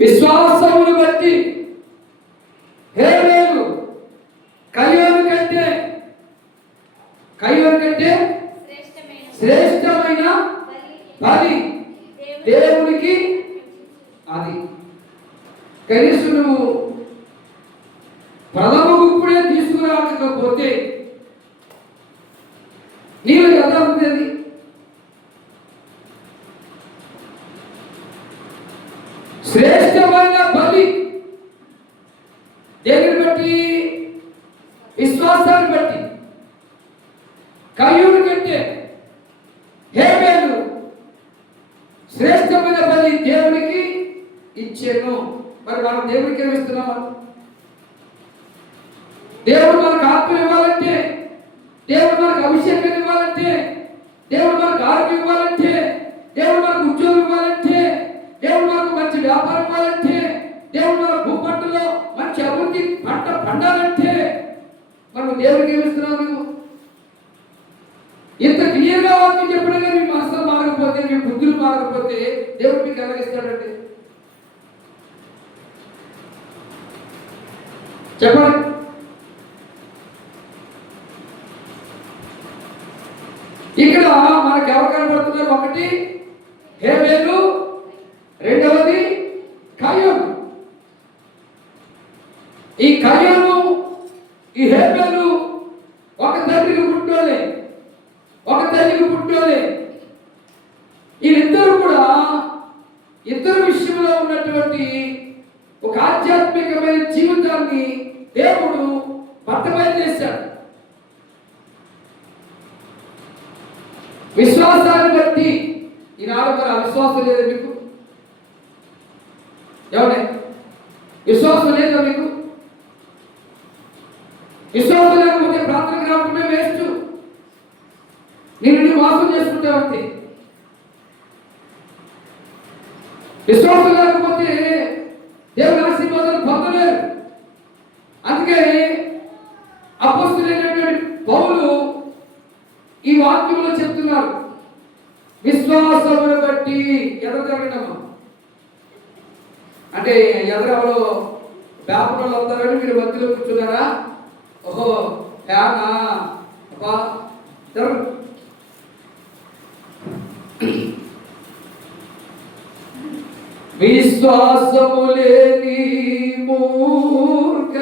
విశ్వాసమును బట్టి హేబేలు కయ్యోను కంటే శ్రేష్టమైన బలి దేవునికి అది. కనీసం నువ్వు ప్రథమ గుప్పుడే తీసుకురాకపోతే నీవు ఎలా ఉండేది? శ్రేష్టమైన బలి దేనిని బట్టి? విశ్వాసాన్ని బట్టి. కయ్యూను కంటే హేబేలు శ్రేష్టమైన బలి దేవునికి ఇచ్చాను. మరి మనం దేవుడికి ఏమి ఇస్తున్నామా? దేవుడు మనకు ఆత్మ ఇవ్వాలంటే, దేవుడు మనకు అభిషేకం ఇవ్వాలంటే, దేవుడు మనకు ఆరోగ్యం ఇవ్వాలంటే, దేవుడు మనకు ఉద్యోగం ఇవ్వాలంటే, దేవుడు మనకు మంచి వ్యాపారం ఇవ్వాలంటే, దేవుడు మన భూపట్టులో మంచి అభివృద్ధి పంట పండాలంటే మనం దేవుడికి ఏమిస్తున్నావు? నువ్వు ఇంత క్లియర్గా వాక్యం చెప్పడం మీ మనసులో మారకపోతే, మీ బుద్ధులు మారకపోతే దేవుడు మీకు ఎలాగిస్తాడంటే చెప్పండి. ఇక్కడ మనకు ఎవరు కనబడుతున్నారు? ఒకటి హేబేలు, రెండవది కయ్యోను. ఈ కయ్యోను ఈ హేబేలు ఒక తల్లికి పుట్టోలే, ఒక తల్లికి పుట్టోలే. వీళ్ళిద్దరూ కూడా ఇద్దరు విషయంలో ఉన్నటువంటి ఒక ఆధ్యాత్మికమైన జీవితాన్ని దేవుడు పట్టబయలు చేశాడు. విశ్వాసాన్ని బట్టి. ఈనాడు మరి అవిశ్వాసం లేదా మీకు? ఎవరే విశ్వాసం లేదా మీకు? విశ్వాసం లేకపోతే ప్రార్థనకు రావడమే వేస్ట్. నిన్ను మోసం చేసుకుంటే ఉంది. విశ్వాసం లేకపోతే దేవుని ఆశీర్వాదాలు పొందలేరు. అందుకే అపోస్తలుడైనటువంటి పౌలు ఈ వాక్యంలో చెప్తున్నారు, విశ్వాసమును బట్టి ఎదగలగడము. అంటే ఎదరవలో వ్యాపారాలు వస్తారని మీరు మధ్యలో కూర్చున్నారా? ఓహో ఫ్యానా అబ్బా విశ్వాసము లేని మూర్ఖ